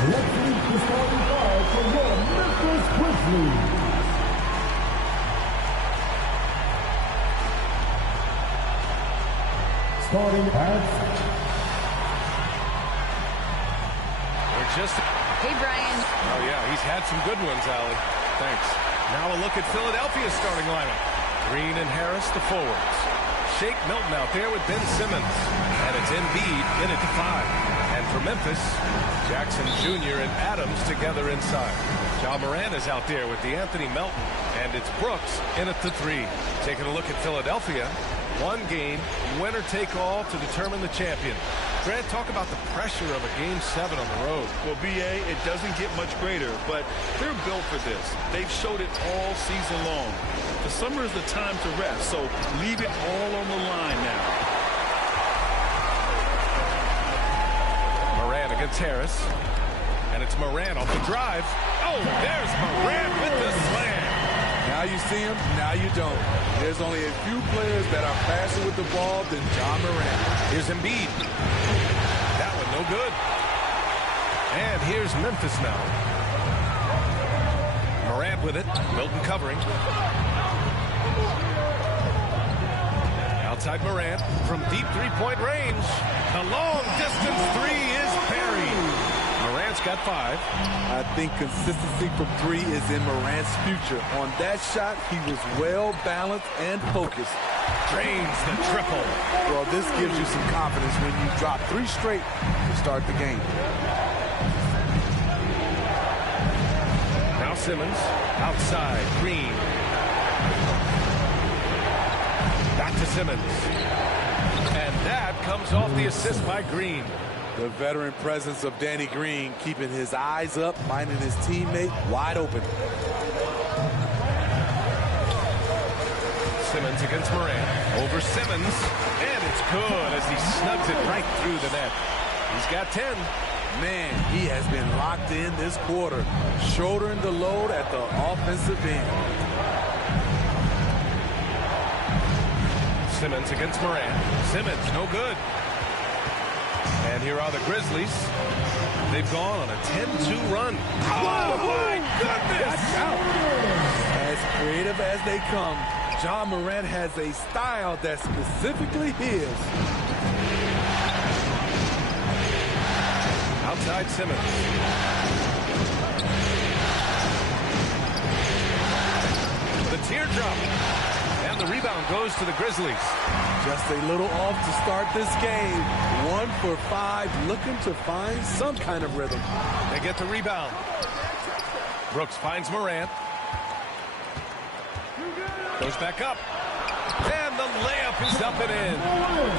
Let's meet the starting five for your Memphis Grizzlies. Starting at... We're just... Hey, Brian. Oh, yeah, he's had some good ones, Allie. Thanks. Now a look at Philadelphia's starting lineup. Green and Harris, the forwards. Shake Milton out there with Ben Simmons. And it's Embiid in at the 5. And for Memphis, Jackson Jr. and Adams together inside. Ja Morant is out there with DeAnthony Melton. And it's Brooks in at the 3. Taking a look at Philadelphia. One game, winner take all to determine the champion. Grant, talk about the pressure of a Game 7 on the road. Well, B.A., it doesn't get much greater, but they're built for this. They've showed it all season long. The summer is the time to rest, so leave it all on the line now. Morant against Harris. And it's Morant off the drive. Oh, there's Morant with the slam. Now you see him, now you don't. There's only a few players that are faster with the ball than Ja Morant. Here's Embiid. That one no good. And here's Memphis now. Morant with it. Milton covering. Outside Morant from deep three-point range. The long distance three is buried. Morant's got 5. I think consistency from 3 is in Morant's future. On that shot, he was well balanced and focused. Drains the triple. Well, this gives you some confidence when you drop 3 straight to start the game. Now Simmons outside. Green. Back to Simmons. And that comes off the assist by Green. The veteran presence of Danny Green keeping his eyes up, finding his teammate wide open. Simmons against Morant. Over Simmons. And it's good as he snugs it right through the net. He's got 10. Man, he has been locked in this quarter, shouldering the load at the offensive end. Simmons against Morant. Simmons, no good. And here are the Grizzlies. They've gone on a 10-2 run. Oh, my goodness! As creative as they come, Ja Morant has a style that's specifically his. Outside Simmons. The teardrop. And the rebound goes to the Grizzlies. Just a little off to start this game. 1 for 5, looking to find some kind of rhythm. They get the rebound. Brooks finds Morant. Goes back up. And the layup is up and in.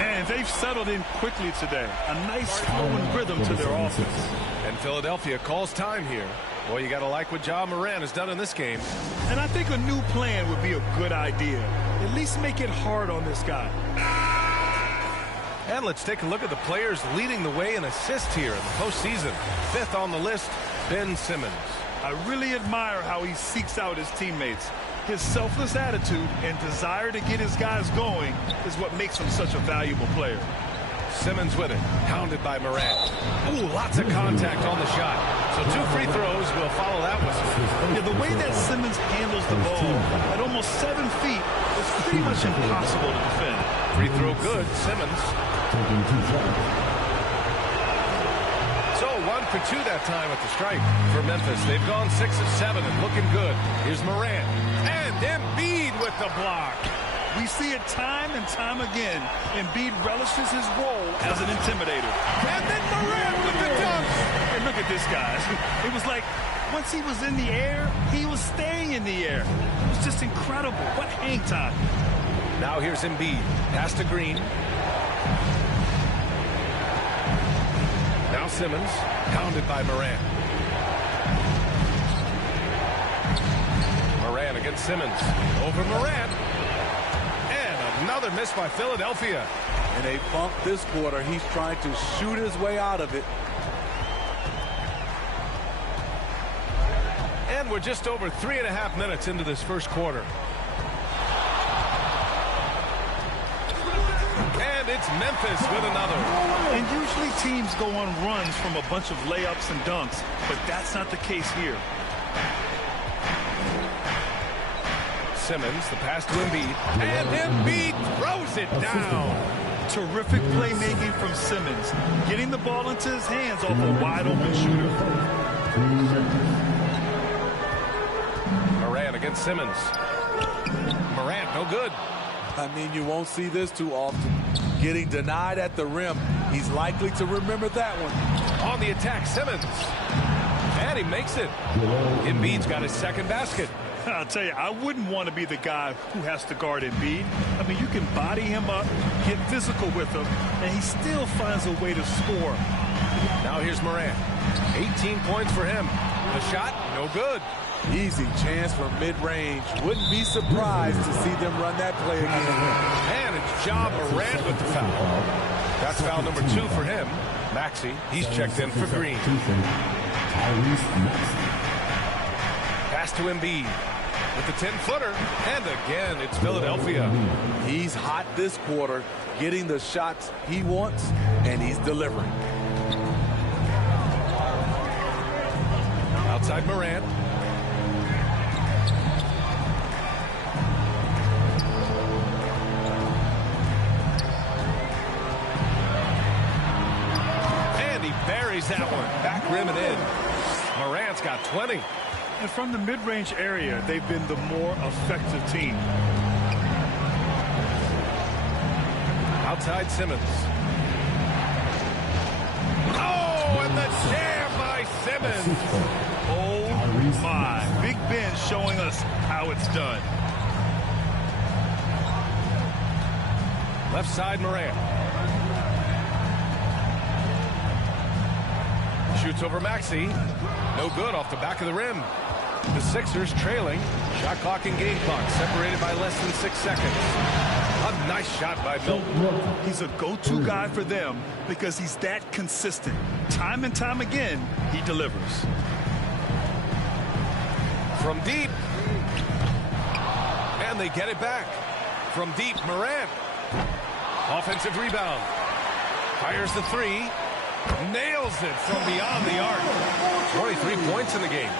And they've settled in quickly today. A nice flowing rhythm to their offense. And Philadelphia calls time here. Boy, you got to like what Ja Morant has done in this game. And I think a new plan would be a good idea. At least make it hard on this guy. And let's take a look at the players leading the way in assists here in the postseason. 5th on the list, Ben Simmons. I really admire how he seeks out his teammates. His selfless attitude and desire to get his guys going is what makes him such a valuable player. Simmons with it, hounded by Morant. Ooh, lots of contact on the shot. So 2 free throws will follow that whistle. Yeah, the way that Simmons handles the ball at almost 7 feet is pretty much impossible to defend. Free throw good, Simmons. Taking 2 shots. So 1 for 2 that time at the stripe for Memphis. They've gone 6 of 7 and looking good. Here's Morant. And Embiid with the block. We see it time and time again. Embiid relishes his role as an intimidator. And then Morant with the dunk. And look at this, guys. It was like once he was in the air, he was staying in the air. It was just incredible. What hang time. Now here's Embiid. Pass to Green. Now Simmons, hounded by Morant. Morant against Simmons. Over Morant. And another miss by Philadelphia. In a funk this quarter, he's trying to shoot his way out of it. And we're just over 3.5 minutes into this first quarter. And it's Memphis with another. And usually teams go on runs from a bunch of layups and dunks, but that's not the case here. Simmons, the pass to Embiid, and Embiid throws it down. Terrific playmaking from Simmons, getting the ball into his hands off a wide-open shooter. Morant against Simmons. Morant, no good. I mean, you won't see this too often. Getting denied at the rim. He's likely to remember that one. On the attack, Simmons. And he makes it. Embiid's got his second basket. I'll tell you, I wouldn't want to be the guy who has to guard Embiid. I mean, you can body him up, get physical with him, and he still finds a way to score. Now here's Morant. 18 points for him. The shot, no good. Easy chance for mid-range. Wouldn't be surprised to see them run that play again. And it's Ja Morant with the foul. That's foul number 2 for him. Maxey, he's checked in for Green. Pass to Embiid with the 10-footer. And again, it's Philadelphia. He's hot this quarter, getting the shots he wants, and he's delivering. Outside Morant. And he buries that one. Back rim and in. Morant's got 20. And from the mid-range area, they've been the more effective team. Outside Simmons. Oh, and the jam by Simmons. Oh, my. Big Ben showing us how it's done. Left side, Morant. Shoots over Maxey. No good off the back of the rim. The Sixers trailing. Shot clock and game clock separated by less than 6 seconds. A nice shot by Milton. He's a go-to guy for them because he's that consistent. Time and time again, he delivers. From deep. And they get it back. From deep, Morant. Offensive rebound. Fires the 3. Nails it from beyond the arc. 23 points in the game.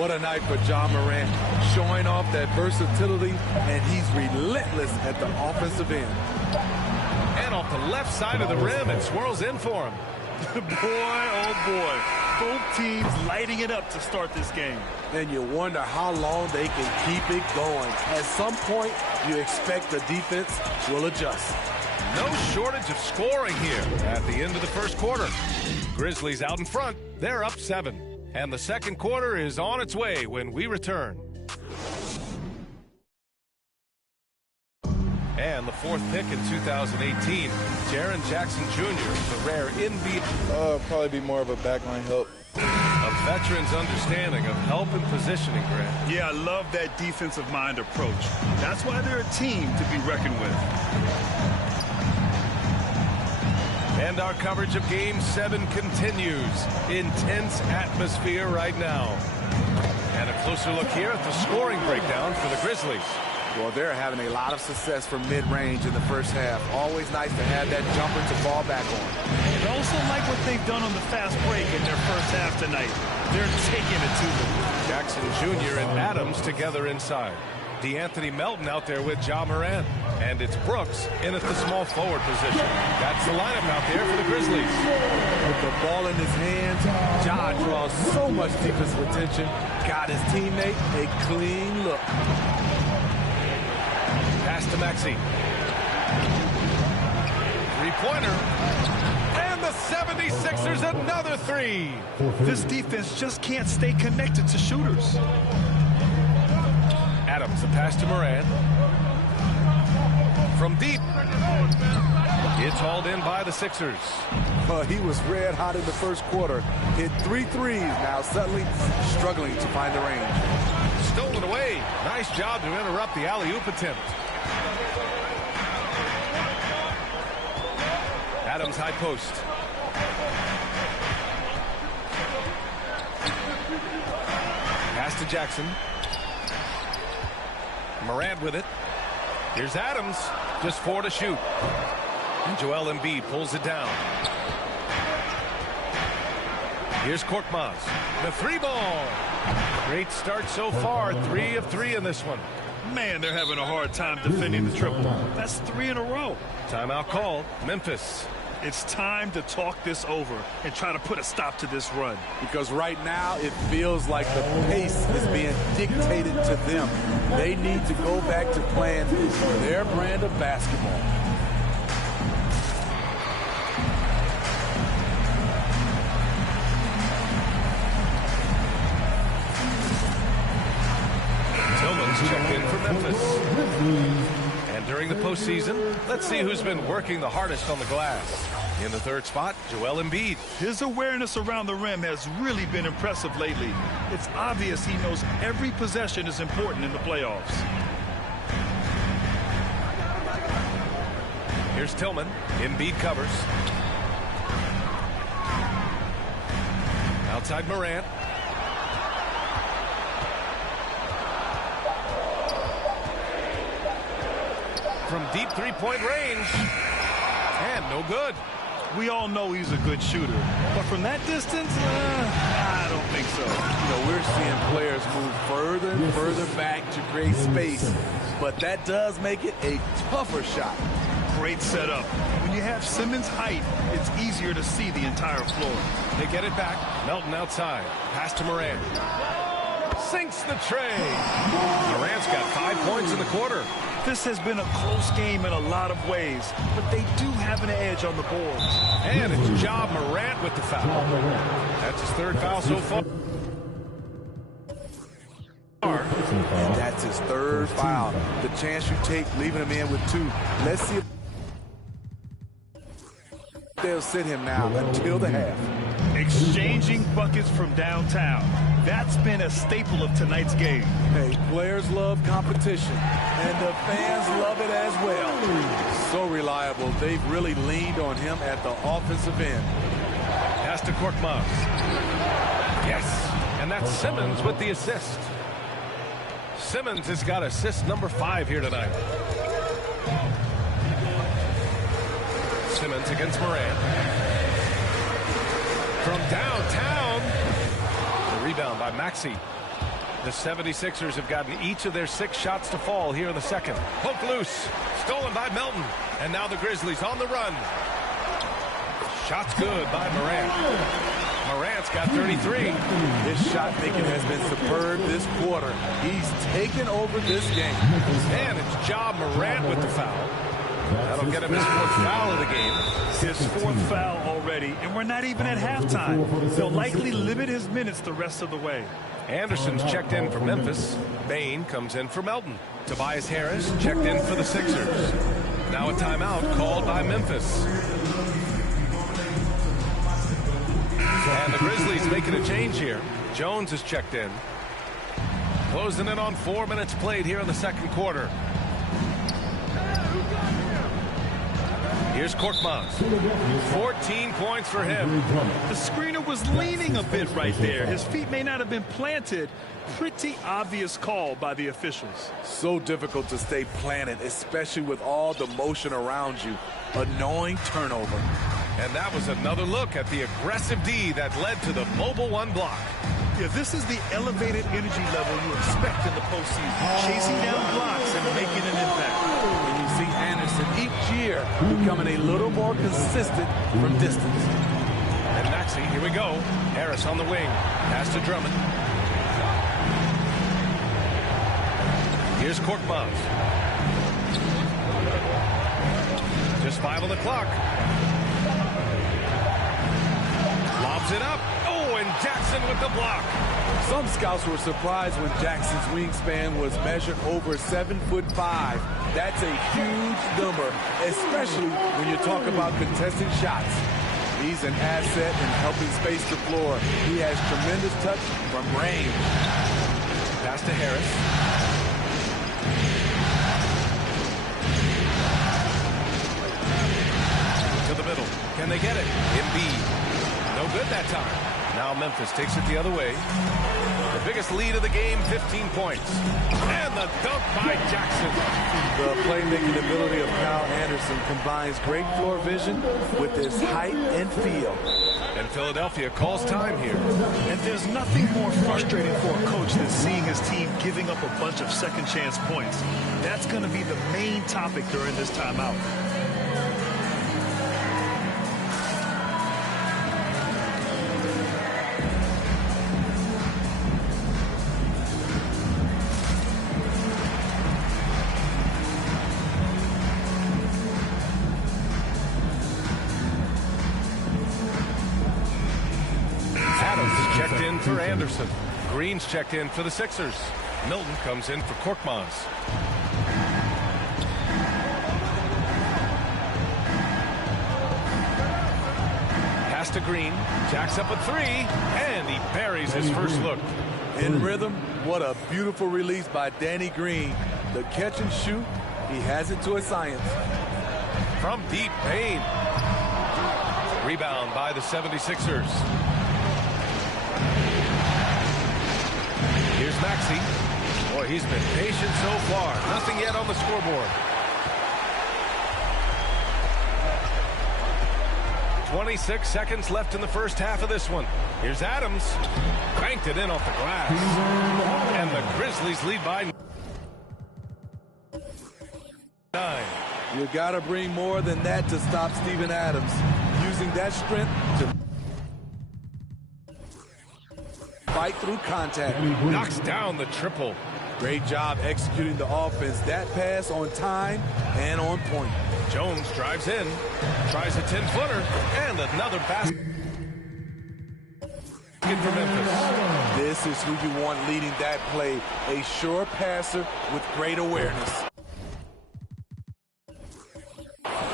What a night for Ja Morant, showing off that versatility, and he's relentless at the offensive end. And off the left side of the rim, it swirls in for him. Boy, oh boy. Both teams lighting it up to start this game. And you wonder how long they can keep it going. At some point, you expect the defense will adjust. No shortage of scoring here at the end of the first quarter. Grizzlies out in front. They're up 7. And the second quarter is on its way when we return. And the 4th pick in 2018, Jaren Jackson Jr., the rare Embiid. Probably be more of a backline help. A veteran's understanding of help and positioning, Grant. Yeah, I love that defensive mind approach. That's why they're a team to be reckoned with. And our coverage of Game 7 continues. Intense atmosphere right now. And a closer look here at the scoring breakdown for the Grizzlies. Well, they're having a lot of success from mid-range in the first half. Always nice to have that jumper to fall back on. And also like what they've done on the fast break in their first half tonight. They're taking it to them. Jackson Jr. and Adams together inside. DeAnthony Melton out there with Ja Morant. And it's Brooks in at the small forward position. That's the lineup out there for the Grizzlies. With the ball in his hands, Ja draws so much defensive attention. Got his teammate a clean look. Pass to Maxey. Three-pointer. And the 76ers another 3. This defense just can't stay connected to shooters. Adams, a pass to Morant. From deep. It's hauled in by the Sixers. He was red hot in the first quarter. Hit 3 threes. Now suddenly struggling to find the range. Stolen away. Nice job to interrupt the alley-oop attempt. Adams high post. Pass to Jackson. Morant with it. Here's Adams. Just 4 to shoot. And Joel Embiid pulls it down. Here's Korkmaz. The three ball. Great start so far. 3 of 3 in this one. Man, they're having a hard time defending the triple. That's 3 in a row. Timeout called. Memphis. It's time to talk this over and try to put a stop to this run. Because right now it feels like the pace is being dictated to them. They need to go back to playing their brand of basketball. Tillman's checked in for Memphis. And during the postseason, let's see who's been working the hardest on the glass. In the third spot, Joel Embiid. His awareness around the rim has really been impressive lately. It's obvious he knows every possession is important in the playoffs. Here's Tillman. Embiid covers. Outside Morant. From deep three-point range. And no good. We all know he's a good shooter. But from that distance, I don't think so. You know, we're seeing players move further and further back to create space. But that does make it a tougher shot. Great setup. When you have Simmons' height, it's easier to see the entire floor. They get it back. Melton outside. Pass to Morant. Sinks the tray. Morant's got 5 points in the quarter. This has been a close game in a lot of ways, but they do have an edge on the boards. And it's Ja Morant with the foul. That's his 3rd foul so far. And that's his 3rd foul. The chance you take leaving him in with 2. Let's see if they'll sit him now until the half. Exchanging buckets from downtown. That's been a staple of tonight's game. Hey, players love competition, and the fans love it as well. So reliable, they've really leaned on him at the offensive end. Pass to Korkmaz. Yes, and that's Simmons with the assist. Simmons has got assist number 5 here tonight. Simmons against Morant. From downtown. The rebound by Maxey. The 76ers have gotten each of their 6 shots to fall here in the second. Poke loose. Stolen by Melton. And now the Grizzlies on the run. Shot's good by Morant. Morant's got 33. His shot making has been superb this quarter. He's taken over this game. And it's Ja Morant with the foul. That'll get him his 4th foul of the game. His 4th foul already, and we're not even at halftime. They'll likely limit his minutes the rest of the way. Anderson's checked in for Memphis. Bain comes in for Melton. Tobias Harris checked in for the Sixers. Now a timeout called by Memphis. And the Grizzlies making a change here. Jones is checked in. Closing in on 4 minutes played here in the second quarter. Here's Korkmaz. 14 points for him. The screener was leaning a bit right there. His feet may not have been planted. Pretty obvious call by the officials. So difficult to stay planted, especially with all the motion around you. Annoying turnover. And that was another look at the aggressive D that led to the mobile 1 block. Yeah, this is the elevated energy level you expect in the postseason. Chasing down blocks and making an impact. And you see Anderson each year becoming a little more consistent from distance. And Maxey, here we go. Harris on the wing. Pass to Drummond. Here's Korkmaz. Just 5 on the clock. Lobs it up. Oh, and Jackson with the block. Some scouts were surprised when Jackson's wingspan was measured over 7'5". That's a huge number, especially when you talk about contesting shots. He's an asset in helping space the floor. He has tremendous touch from range. Pass to Harris. To the middle. Can they get it? Embiid. No good that time. Now Memphis takes it the other way. The biggest lead of the game, 15 points. And the dunk by Jackson. The playmaking ability of Kyle Anderson combines great floor vision with his height and feel. And Philadelphia calls time here. And there's nothing more frustrating for a coach than seeing his team giving up a bunch of second chance points. That's going to be the main topic during this timeout. Checked in for Anderson. Green's checked in for the Sixers. Milton comes in for Korkmaz. Pass to Green. Jacks up a three, and he buries his first look. In rhythm, what a beautiful release by Danny Green. The catch and shoot, he has it to a science. From deep, Payne. Rebound by the 76ers. Here's Maxey. Boy, he's been patient so far. Nothing yet on the scoreboard. 26 seconds left in the first half of this one. Here's Adams. Banked it in off the glass. And the Grizzlies lead by 9. You got to bring more than that to stop Steven Adams. Using that strength to fight through contact. Knocks down the triple. Great job executing the offense. That pass on time and on point. Jones drives in, tries a 10-footer, and another basket for Memphis. This is who you want leading that play. A sure passer with great awareness.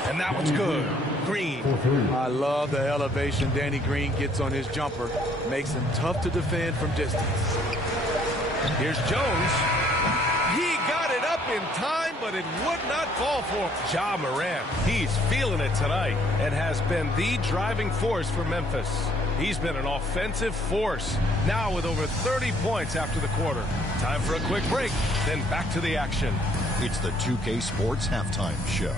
And that one's good. Green. I love the elevation Danny Green gets on his jumper. Makes him tough to defend from distance. Here's Jones. He got it up in time, but it would not fall for Ja Morant. He's feeling it tonight and has been the driving force for Memphis. He's been an offensive force, now with over 30 points after the quarter. Time for a quick break, then back to the action. It's the 2K Sports Halftime Show.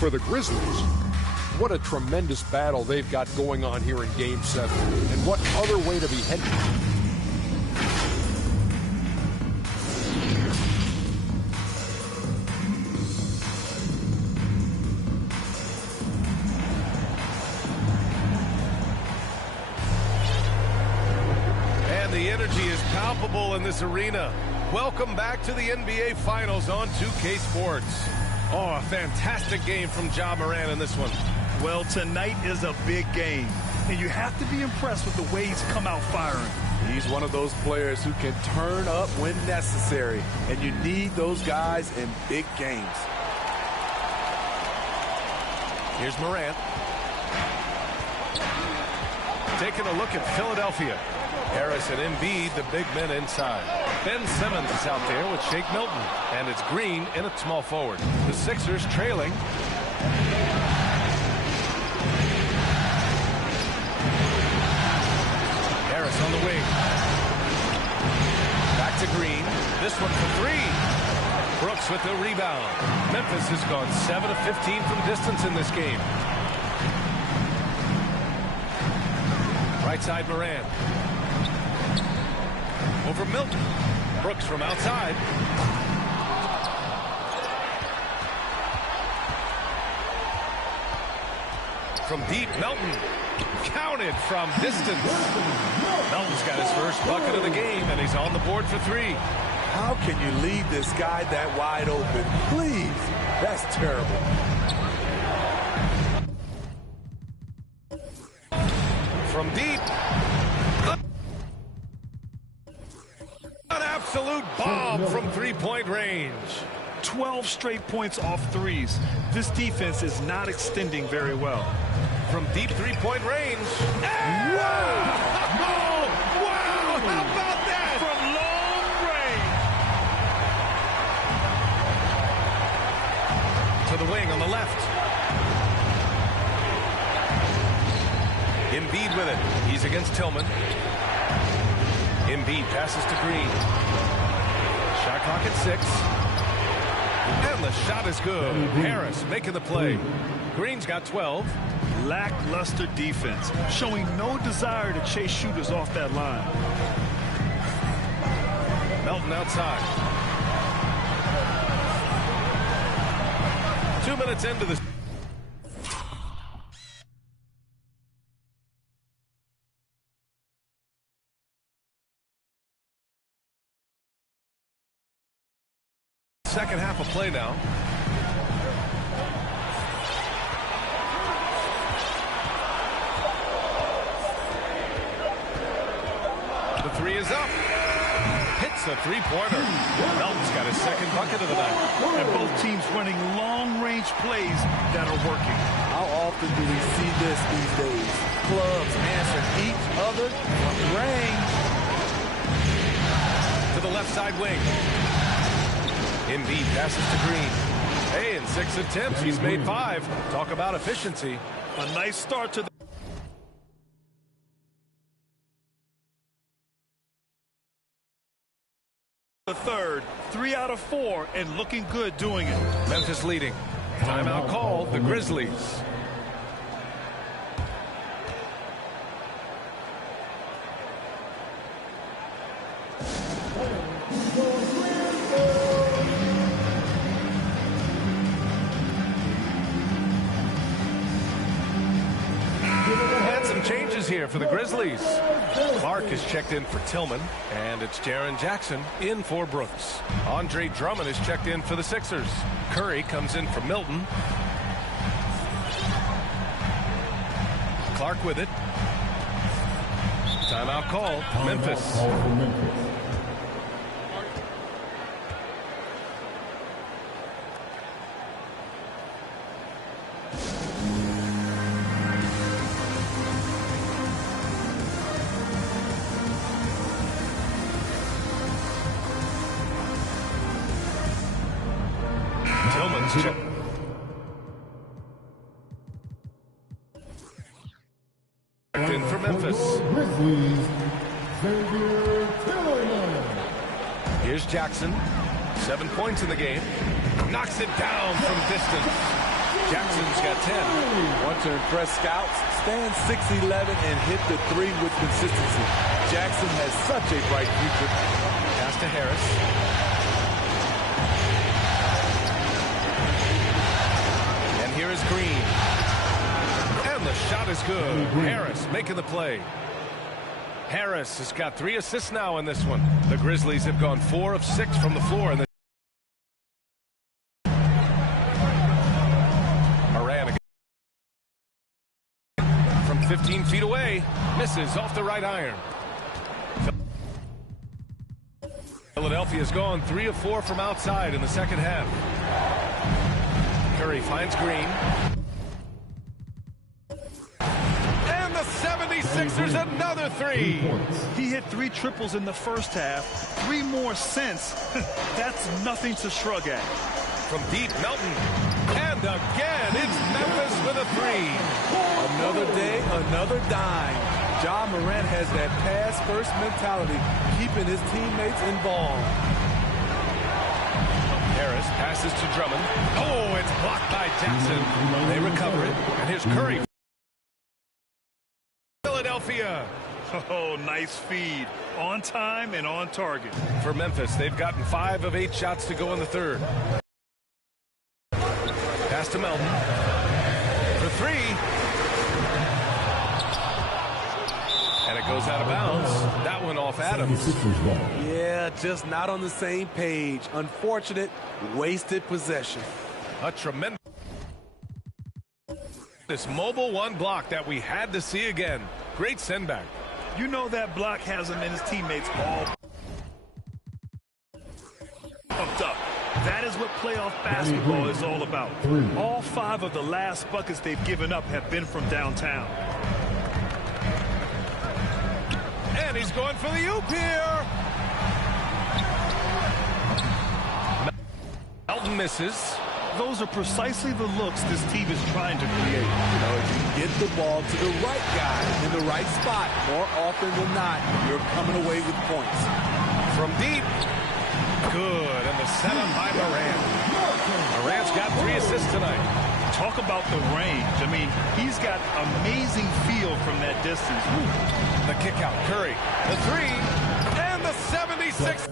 For the Grizzlies, what a tremendous battle they've got going on here in Game 7. And what other way to be heading. And the energy is palpable in this arena. Welcome back to the NBA Finals on 2K Sports. Oh, a fantastic game from Ja Morant in this one. Well, tonight is a big game, and you have to be impressed with the way he's come out firing. He's one of those players who can turn up when necessary, and you need those guys in big games. Here's Morant. Taking a look at Philadelphia. Harris and Embiid, the big men inside. Ben Simmons is out there with Shake Milton. And it's Green in at small forward. The Sixers trailing. Harris on the wing. Back to Green. This one for three. Brooks with the rebound. Memphis has gone 7 of 15 from distance in this game. Right side Morant. Over Milton. Brooks from outside. From deep, Melton. Counted from distance. Melton's got his first bucket of the game, and he's on the board for three. How can you leave this guy that wide open? Please. That's terrible. From deep. An absolute bomb from three-point range. 12 straight points off threes. This defense is not extending very well. from deep three-point range. And wow! Oh, wow! How about that? From long range. To the wing on the left. Embiid with it. He's against Tillman. Embiid passes to Green. Shot clock at 6. And the shot is good. Harris making the play. Green's got 12. Lackluster defense, showing no desire to chase shooters off that line. Melton outside. 2 minutes into the second half of play now. The three is up. Hits a three-pointer. Melton's got his second bucket of the night. And both teams running long-range plays that are working. How often do we see this these days? Clubs answer each other from range. To the left side wing. Embiid passes to Green. Hey, in 6 attempts, he's made 5. Talk about efficiency. A nice start to the third. 3 out of 4 and looking good doing it. Memphis leading. Timeout called. The Grizzlies. Changes here for the Grizzlies. Clark is checked in for Tillman, and it's Jaren Jackson in for Brooks. Andre Drummond is checked in for the Sixers. Curry comes in for Milton. Clark with it. Timeout called. Memphis. Check. In for Memphis. Here's Jackson. 7 points in the game. Knocks it down from distance. Jackson's got 10. Want to impress scouts? Stand 6'11" and hit the 3 with consistency. Jackson has such a bright future. Pass to Harris. Here is Green. And the shot is good. Harris making the play. Harris has got 3 assists now in this one. The Grizzlies have gone 4 of 6 from the floor. In the Moran from 15 feet away. Misses off the right iron. Philadelphia's gone 3 of 4 from outside in the second half. Curry finds Green. And the 76ers another 3. He hit 3 triples in the first half. 3 more since. That's nothing to shrug at. From deep, Melton. And again, it's Memphis with a 3. Another day, another dime. Ja Morant has that pass-first mentality, keeping his teammates involved. Harris passes to Drummond. Oh, it's blocked by Jackson. They recover it. And here's Curry. Philadelphia. Oh, nice feed. On time and on target. For Memphis, they've gotten 5 of 8 shots to go in the third. Pass to Melton. For 3. And it goes out of bounds. That one off Adams. Yeah, just not on the same page. Unfortunate, wasted possession. A tremendous mobile 1 block that we had to see again. Great send back. You know that block has him and his teammates all pumped up. That is what playoff basketball is all about. All 5 of the last buckets they've given up have been from downtown. And he's going for the oop here. Melton misses. Those are precisely the looks this team is trying to create. You know, if you get the ball to the right guy in the right spot, more often than not, you're coming away with points. From deep. Good. And the setup by Morant. Morant's got 3 assists tonight. Talk about the range. I mean, he's got amazing feel from that distance. The kick out. Curry. The 3. And the 76.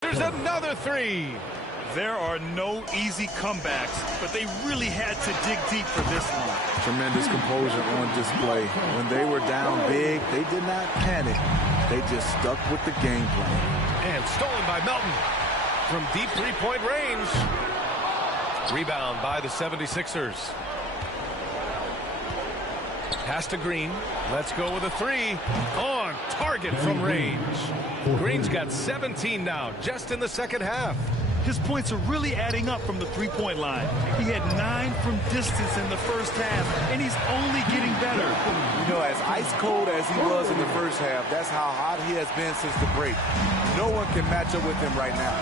There's another 3. There are no easy comebacks, but they really had to dig deep for this one. Tremendous composure on display. When they were down big, they did not panic. They just stuck with the game plan. And stolen by Melton from deep 3-point range. Rebound by the 76ers. Pass to Green. Let's go with a 3. On target from range. Green's got 17 now, just in the second half. His points are really adding up from the 3-point line. He had 9 from distance in the first half, and he's only getting better. You know, as ice cold as he was in the first half, that's how hot he has been since the break. No one can match up with him right now.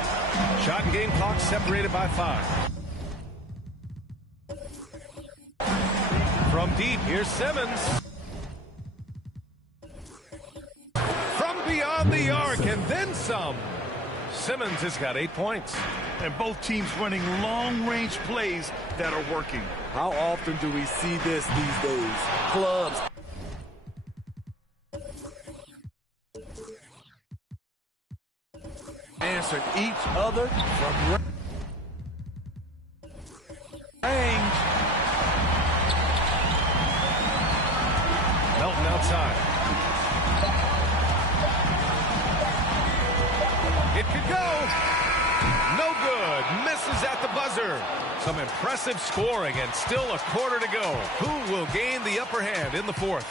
Shot and game clock separated by 5. From deep, here's Simmons. From beyond the arc, and then some. Simmons has got 8 points. And both teams running long-range plays that are working. How often do we see this these days? Clubs. Answering each other from range. Melton outside. It could go. No good. Misses at the buzzer. Some impressive scoring and still a quarter to go. Who will gain the upper hand in the 4th?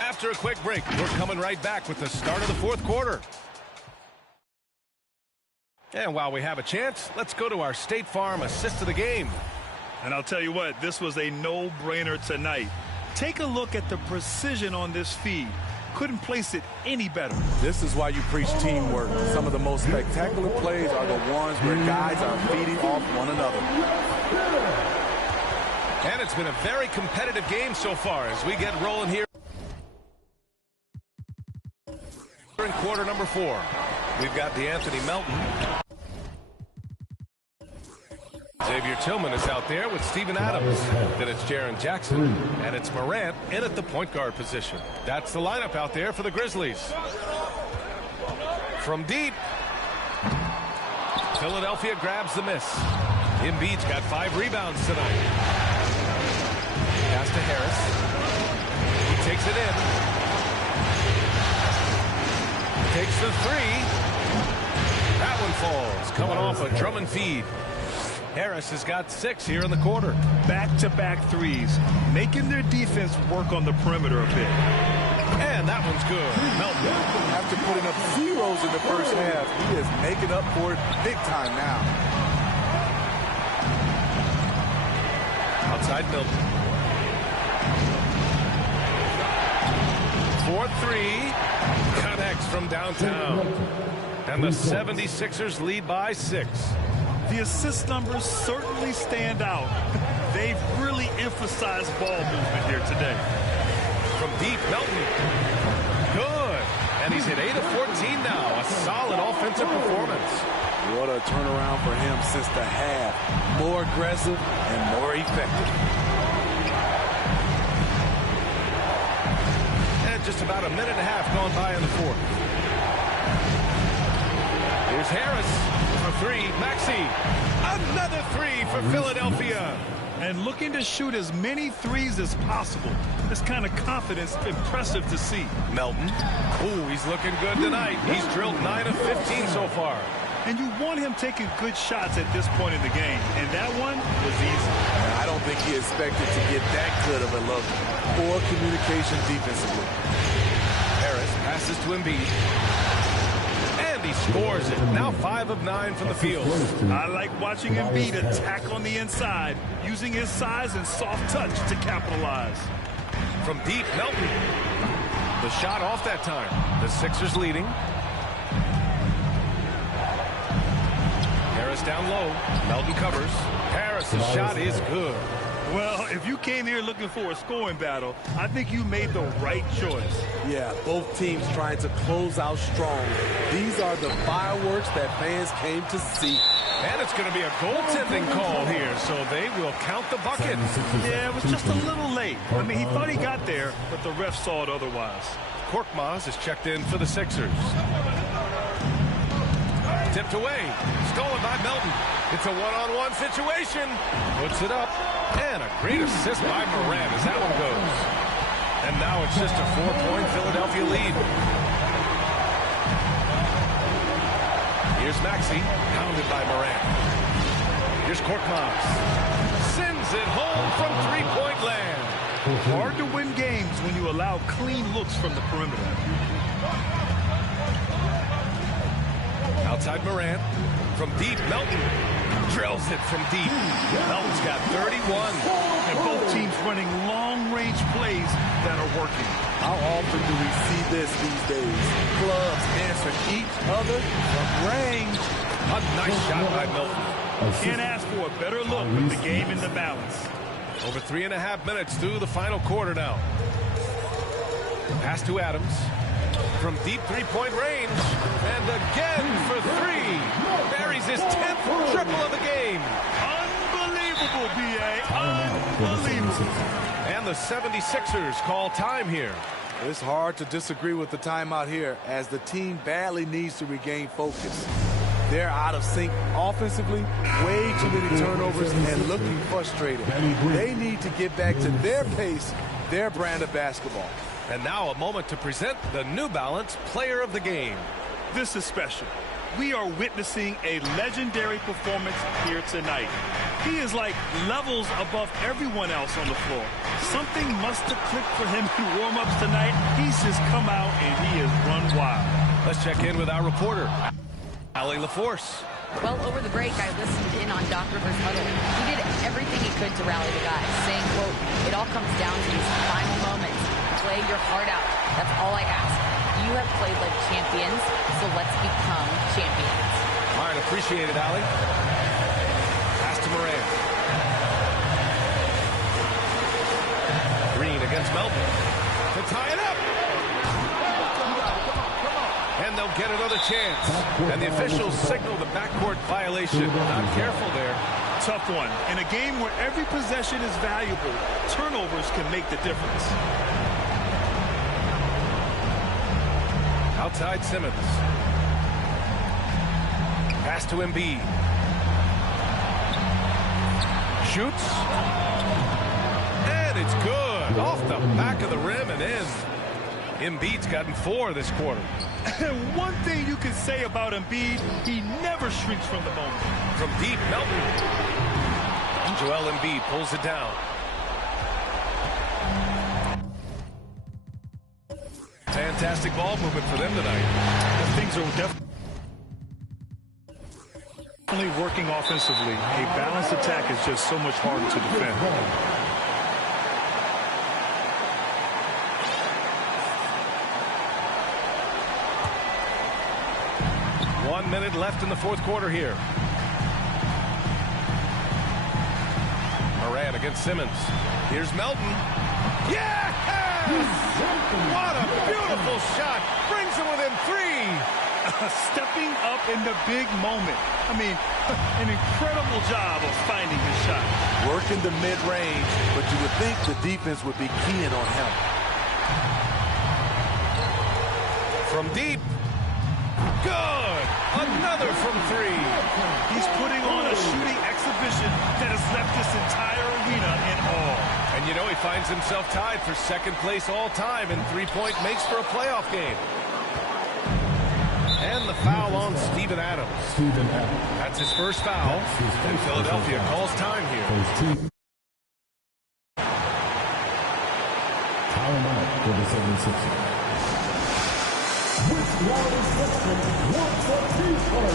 After a quick break, we're coming right back with the start of the 4th quarter. And while we have a chance, let's go to our State Farm assist of the game. And I'll tell you what, this was a no-brainer tonight. Take a look at the precision on this feed. Couldn't place it any better. This is why you preach teamwork. Some of the most spectacular plays are the ones where guys are feeding off one another. And it's been a very competitive game so far as we get rolling here in quarter number 4. We've got DeAnthony Melton. Xavier Tillman is out there with Steven Adams. Then it's Jaren Jackson. And it's Morant in at the point guard position. That's the lineup out there for the Grizzlies. From deep. Philadelphia grabs the miss. Embiid's got 5 rebounds tonight. Pass to Harris. He takes it in. Takes the 3. That one falls. Coming off a Drummond feed. Harris has got 6 here in the quarter. Back-to-back threes, making their defense work on the perimeter a bit. And that one's good. Melton. After putting up zeros in the first half, he is making up for it big time now. Outside Milton. 4-3. Connects from downtown. And the 76ers lead by 6. The assist numbers certainly stand out. They've really emphasized ball movement here today. From deep, Melton. Good. And he's hit 8 of 14 now. A solid offensive performance. What a turnaround for him since the half. More aggressive and more effective. And just about a minute and a half gone by in the 4th. Here's Harris. For 3, Maxey. Another 3 for Philadelphia. And looking to shoot as many threes as possible. This kind of confidence, impressive to see. Melton. Ooh, he's looking good tonight. He's drilled 9 of 15 so far. And you want him taking good shots at this point in the game. And that one was easy. I don't think he expected to get that good of a look. Poor communication defensively. Harris passes to Embiid. And he scores it. Now 5 of 9 from the field. I like watching Embiid attack on the inside, using his size and soft touch to capitalize. From deep, Melton. The shot off that time. The Sixers leading. Harris down low. Melton covers. Harris's shot is good. Well, if you came here looking for a scoring battle, I think you made the right choice. Yeah, both teams trying to close out strong. These are the fireworks that fans came to see. And it's going to be a goaltending call here, so they will count the bucket. Yeah, it was just a little late. I mean, he thought he got there, but the ref saw it otherwise. Korkmaz is checked in for the Sixers. Tipped away. Stolen by Melton. It's a one-on-one situation. Puts it up. And a great assist by Morant as that one goes. And now it's just a 4-point Philadelphia lead. Here's Maxey, pounded by Morant. Here's Korkmaz. Sends it home from three-point land. Hard to win games when you allow clean looks from the perimeter. Outside Morant. From deep, Melton drills it from deep. Melton's got 31. And both teams running long-range plays that are working. How often do we see this these days? Clubs answer each other from range. A nice shot by Melton. Can't ask for a better look with the game in the balance. Over 3.5 minutes through the final quarter now. Pass to Adams. From deep three-point range. And again for three. Buries his 10th triple of the game. Unbelievable, B.A. Unbelievable. And the 76ers call time here. It's hard to disagree with the timeout here as the team badly needs to regain focus. They're out of sync offensively, way too many turnovers, and looking frustrated. They need to get back to their pace, their brand of basketball. And now a moment to present the New Balance Player of the Game. This is special. We are witnessing a legendary performance here tonight. He is like levels above everyone else on the floor. Something must have clicked for him in warm-ups tonight. He's just come out and he has run wild. Let's check in with our reporter, Allie LaForce. Well, over the break, I listened in on Doc Rivers' huddle. He did everything he could to rally the guys, saying, quote, "It all comes down to these final moments. Play your heart out. That's all I ask. You have played like champions, so let's become champions." All right, appreciate it, Allie. Pass to Morant. Green against Melton to tie it up. And they'll get another chance. And the officials signal the backcourt violation. Not careful there. Tough one. In a game where every possession is valuable, turnovers can make the difference. Outside Simmons. Pass to Embiid. Shoots. And it's good. Off the back of the rim and in. Embiid's gotten 4 this quarter. One thing you can say about Embiid, he never shrinks from the moment. From deep, Melton. Joel Embiid pulls it down. Fantastic ball movement for them tonight. Things are definitely working offensively. A balanced attack is just so much harder to defend. 1 minute left in the fourth quarter here. Morant against Simmons. Here's Melton. Yes! What a beautiful shot. Brings him within 3. Stepping up in the big moment. I mean, an incredible job of finding his shot. Working the mid-range, but you would think the defense would be keying on him. From deep. Good. Another from 3. He's putting on a shooting exhibition that has left this entire arena in awe. And you know he finds himself tied for second place all time in three-point makes for a playoff game. And the foul on Steven Adams. That's his first foul, and Philadelphia calls time here. Timeout for the 76ers. Which one is second? What's the people?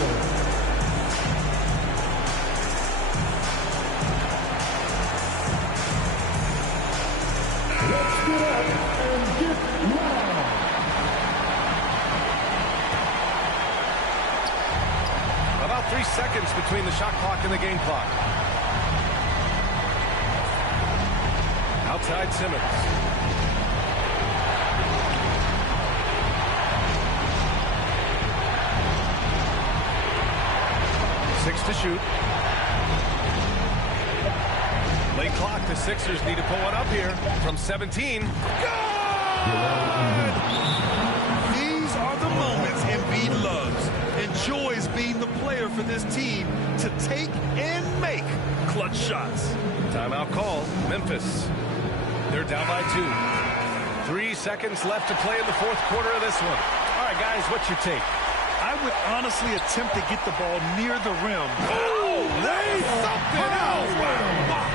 Let's get up and get loud. About 3 seconds between the shot clock and the game clock. Outside Simmons. Six to shoot. Late clock. The Sixers need to pull one up here from 17. Good! These are the moments Embiid loves. Enjoys being the player for this team to take and make clutch shots. Timeout call. Memphis. They're down by 2. 3 seconds left to play in the fourth quarter of this one. All right, guys, what's your take? I would honestly attempt to get the ball near the rim. Oh, lay something else. Wow.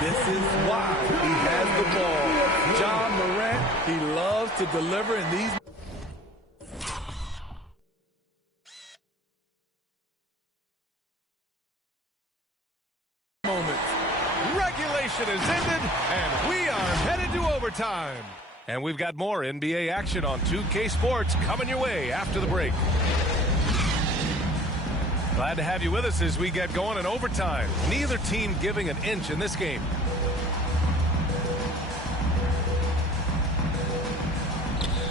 This is why he has the ball. John Morant, he loves to deliver in these moments. Regulation is ended, and we are headed to overtime. And we've got more NBA action on 2K Sports coming your way after the break. Glad to have you with us as we get going in overtime. Neither team giving an inch in this game.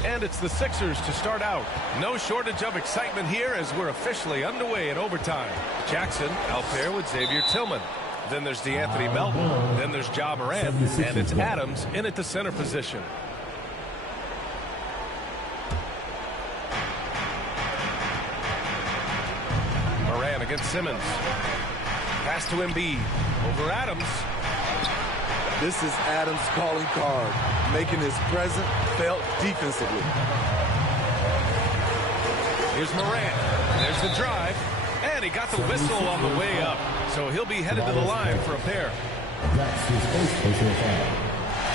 And it's the Sixers to start out. No shortage of excitement here as we're officially underway in overtime. Jackson out there with Xavier Tillman. Then there's DeAnthony Melton. Then there's Ja Morant. And it's Adams in at the center position. Morant against Simmons. Pass to Embiid. Over Adams. This is Adams' calling card, making his presence felt defensively. Here's Morant. There's the drive. And he got the whistle on the way up. So he'll be headed to the line for a pair. That's his first personal foul.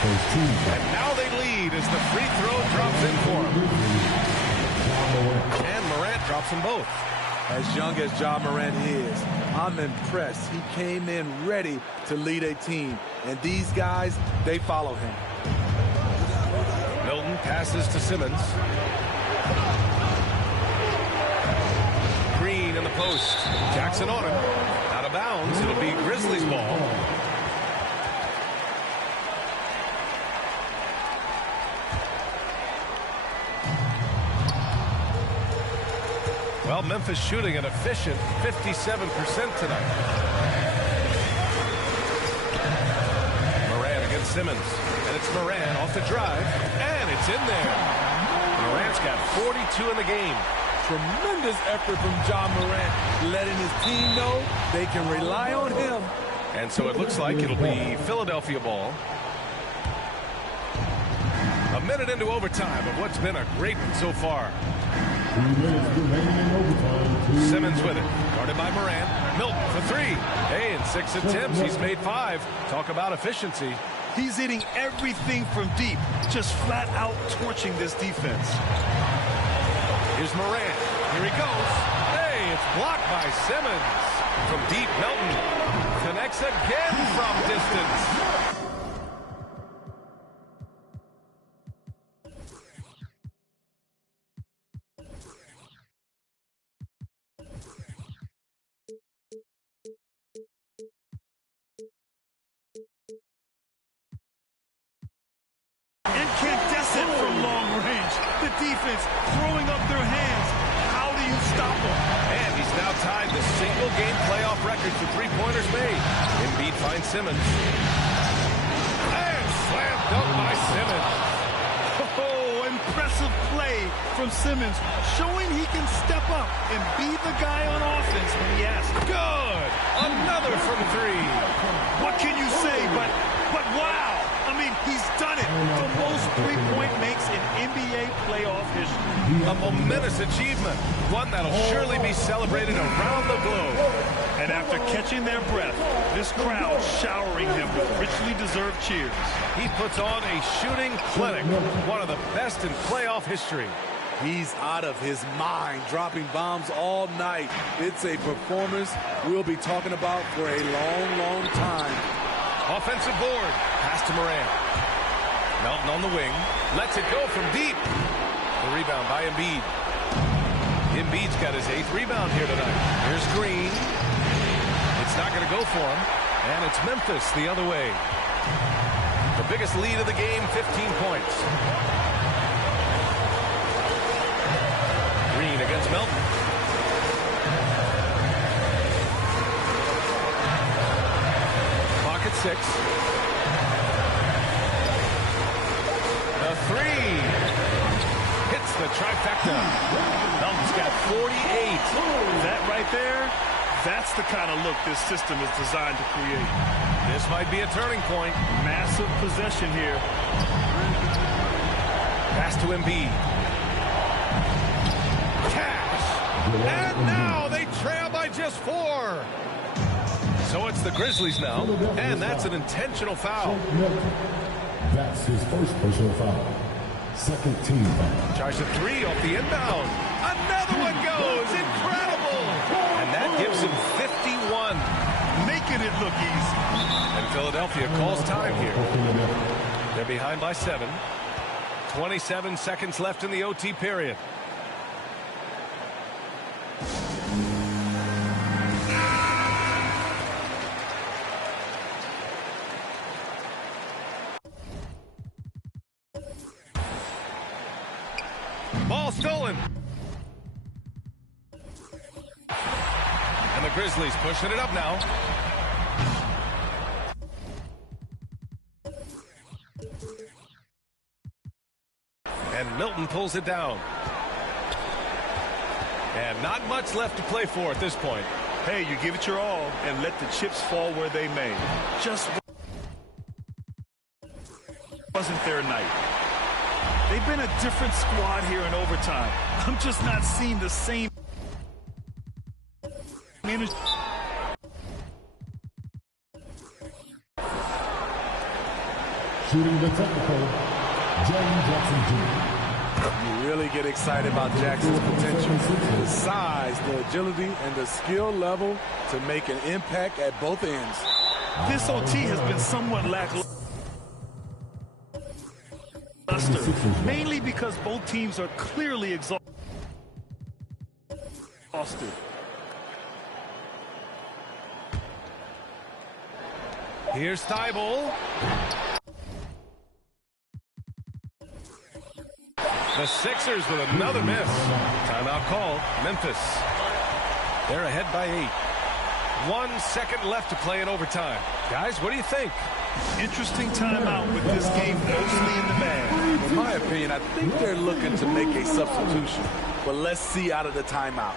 First team foul. And now they lead as the free throw drops in for him. And Morant drops them both. As young as Ja Morant is, I'm impressed. He came in ready to lead a team. And these guys, they follow him. Milton passes to Simmons. Green in the post. Jackson on him. Out of bounds. It'll be Grizzlies ball. Well, Memphis shooting an efficient 57% tonight. Morant against Simmons. And it's Morant off the drive. And it's in there. Morant's got 42 in the game. Tremendous effort from Ja Morant, letting his team know they can rely on him. And so it looks like it'll be Philadelphia ball. A minute into overtime of what's been a great one so far. 2 minutes remaining in overtime. Simmons with it. Guarded by Morant. Milton for 3. Hey, in 6 attempts, he's made 5. Talk about efficiency. He's hitting everything from deep, just flat out torching this defense. Here's Morant. Here he goes. Hey, it's blocked by Simmons. From deep, Milton connects again from distance. Incandescent from long range. The defense throwing up their hands. How do you stop him? And he's now tied the single-game playoff record for three-pointers made. Embiid finds Simmons. And slam dunk by Simmons. Oh, impressive play from Simmons, showing he can step up and be the guy on offense when he asks. Good. Another from 3. What can you say but wow? mean, he's done it. The most three-point makes in NBA playoff history. A momentous achievement, one that'll surely be celebrated around the globe. And after catching their breath, this crowd showering him with richly deserved cheers. He puts on a shooting clinic, one of the best in playoff history. He's out of his mind, dropping bombs all night. It's a performance we'll be talking about for a long, long time. Offensive board, pass to Morant. Melton on the wing, lets it go from deep. The rebound by Embiid. Embiid's got his 8th rebound here tonight. Here's Green. It's not going to go for him, and it's Memphis the other way. The biggest lead of the game, 15 points. Green against Melton. Clock at 6. The 3. Hits the trifecta. Melton's got 48. That right there, that's the kind of look this system is designed to create. This might be a turning point. Massive possession here. Pass to Embiid. And now they trail by just 4. So it's the Grizzlies now, and that's an intentional foul. That's his first personal foul. Second team foul. Tries a 3 off the inbound. Another one goes. Incredible. And that gives him 51. Making it look easy. And Philadelphia calls time here. They're behind by 7. 27 seconds left in the OT period. Ball stolen. And the Grizzlies pushing it up now. And Milton pulls it down. And not much left to play for at this point. Hey, you give it your all and let the chips fall where they may. Just wasn't their night. They've been a different squad here in overtime. I'm just not seeing the same energy. Shooting the technical, Jaren Jackson Jr. You really get excited about Jackson's potential. The size, the agility, and the skill level to make an impact at both ends. This OT has been somewhat lackluster, mainly because both teams are clearly exhausted. Here's Thibault. The Sixers with another miss. Timeout call, Memphis. They're ahead by 8. 1 second left to play in overtime. Guys, what do you think? Interesting timeout with this game mostly in the bag. In my opinion, I think they're looking to make a substitution. But let's see out of the timeout.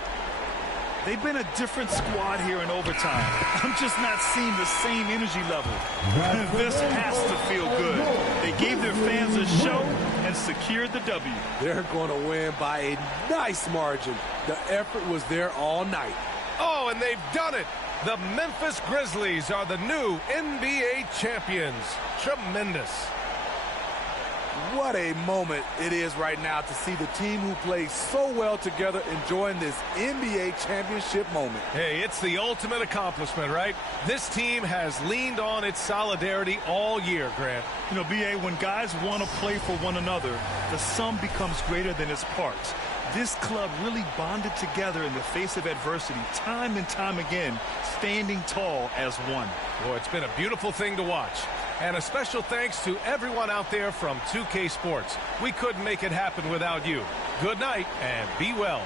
They've been a different squad here in overtime. I'm just not seeing the same energy level. This has to feel good. They gave their fans a show and secured the W. They're going to win by a nice margin. The effort was there all night. Oh, and they've done it. The Memphis Grizzlies are the new NBA champions. Tremendous. What a moment it is right now to see the team who plays so well together enjoying this NBA championship moment. Hey, it's the ultimate accomplishment, right? This team has leaned on its solidarity all year, Grant. You know, B.A., when guys want to play for one another, the sum becomes greater than its parts. This club really bonded together in the face of adversity, time and time again, standing tall as one. Boy, it's been a beautiful thing to watch. And a special thanks to everyone out there from 2K Sports. We couldn't make it happen without you. Good night and be well.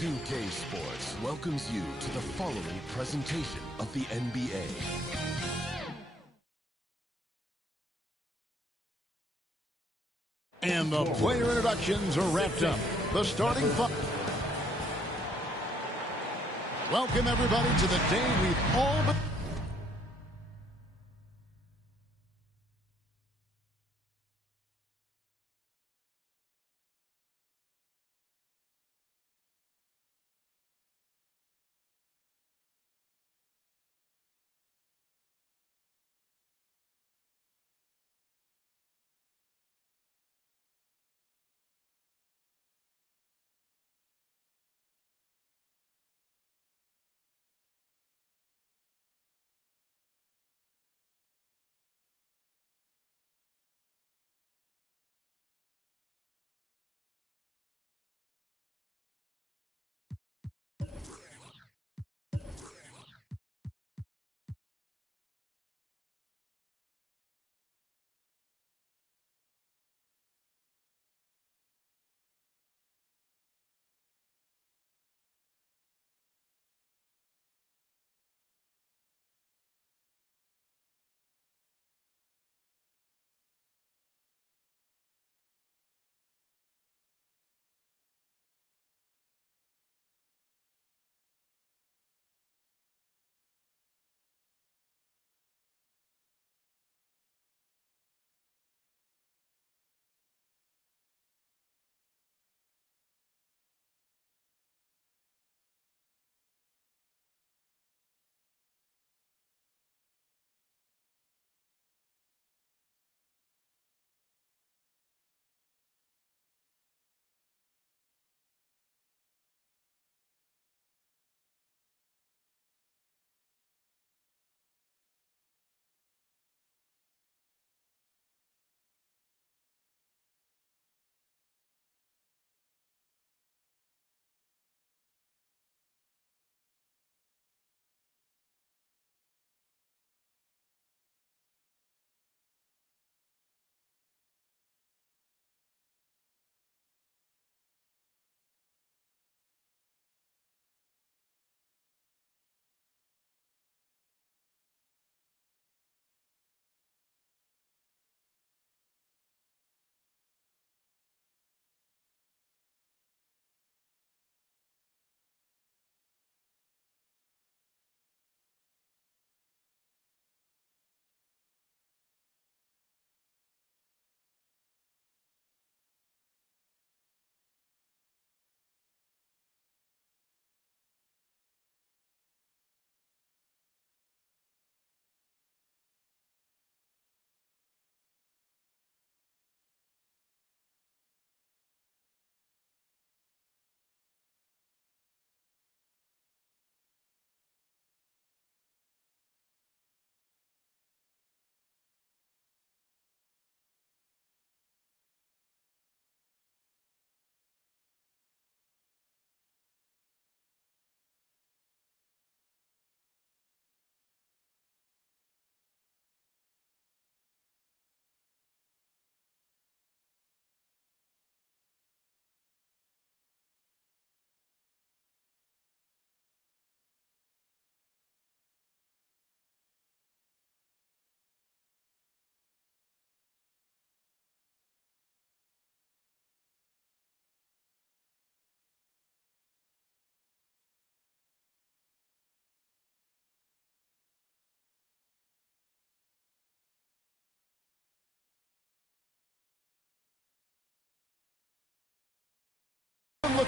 2K Sports welcomes you to the following presentation of the NBA. And the player introductions are wrapped up. The starting five. Welcome, everybody, to the day we've all been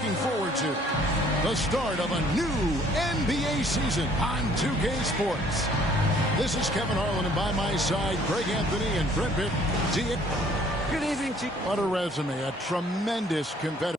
looking forward to the start of a new NBA season on 2K Sports. This is Kevin Harlan, and by my side, Greg Anthony and Brent Pitt. Good evening to you. What a resume, a tremendous competitor.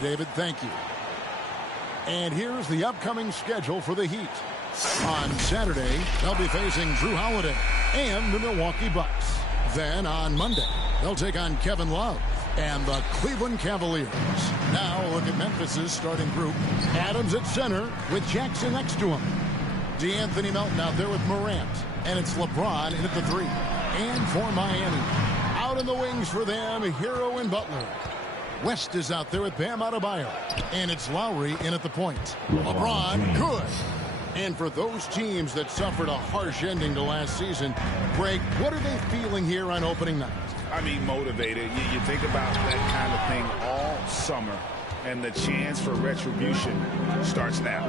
David, thank you. And here's the upcoming schedule for the Heat. On Saturday, they'll be facing Drew Holiday and the Milwaukee Bucks. Then on Monday, they'll take on Kevin Love and the Cleveland Cavaliers. Now look at Memphis's starting group. Adams at center with Jackson next to him. DeAnthony Melton out there with Morant. And it's LeBron in at the 3. And for Miami, out in the wings for them, Hero and Butler. West is out there with Bam Adebayo. And it's Lowry in at the point. LeBron, good. And for those teams that suffered a harsh ending to last season, Greg, what are they feeling here on opening night? I mean, motivated. You think about that kind of thing all summer, and the chance for retribution starts now.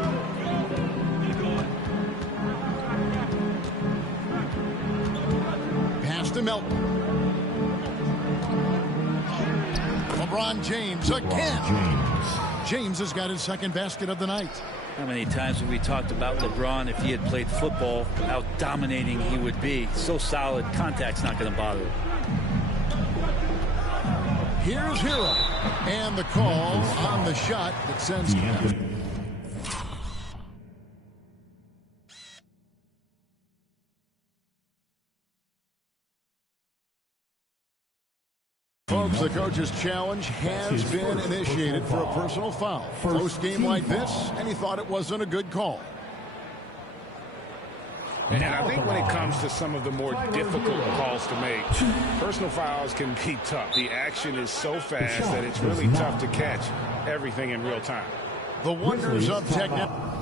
Pass to Melton. LeBron James again. James has got his second basket of the night. How many times have we talked about LeBron, if he had played football, how dominating he would be. So solid, contact's not going to bother him. Here's Hero. And the call on the shot that sends... Folks, the coach's challenge has been initiated for a personal foul. Close game like this, and he thought it wasn't a good call. And I think when it comes to some of the more difficult calls to make, personal fouls can be tough. The action is so fast that it's really tough to catch everything in real time. The wonders of technology.